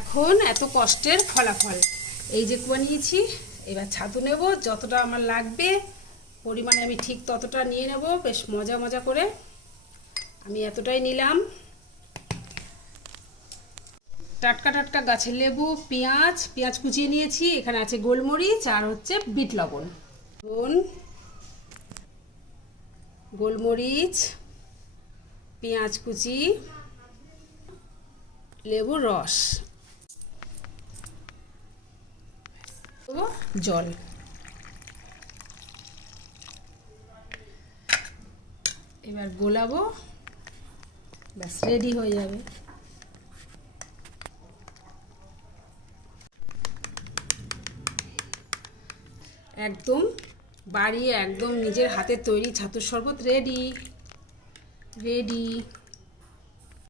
এখন এত কষ্টের ফলাফল, এই যে বানিয়েছি। এবার ছাতু নেব, যতটা আমার লাগবে পরিমাণে আমি ঠিক ততটা নিয়ে নেব, বেশ মজা মজা করে। আমি এতটাই নিলাম। টাটকা টাটকা গাছের লেবু, পেঁয়াজ কুচিয়ে নিয়েছি, এখানে আছে গোলমরিচ আর হচ্ছে বিট লবণ। গোলমরিচ, পেঁয়াজ কুচি, লেবুর রস, জল। এবার গোলাবো, ব্যাস রেডি হয়ে যাবে। একদম বাড়ি, একদম নিজের হাতের তৈরি ছাতুর শরবত রেডি।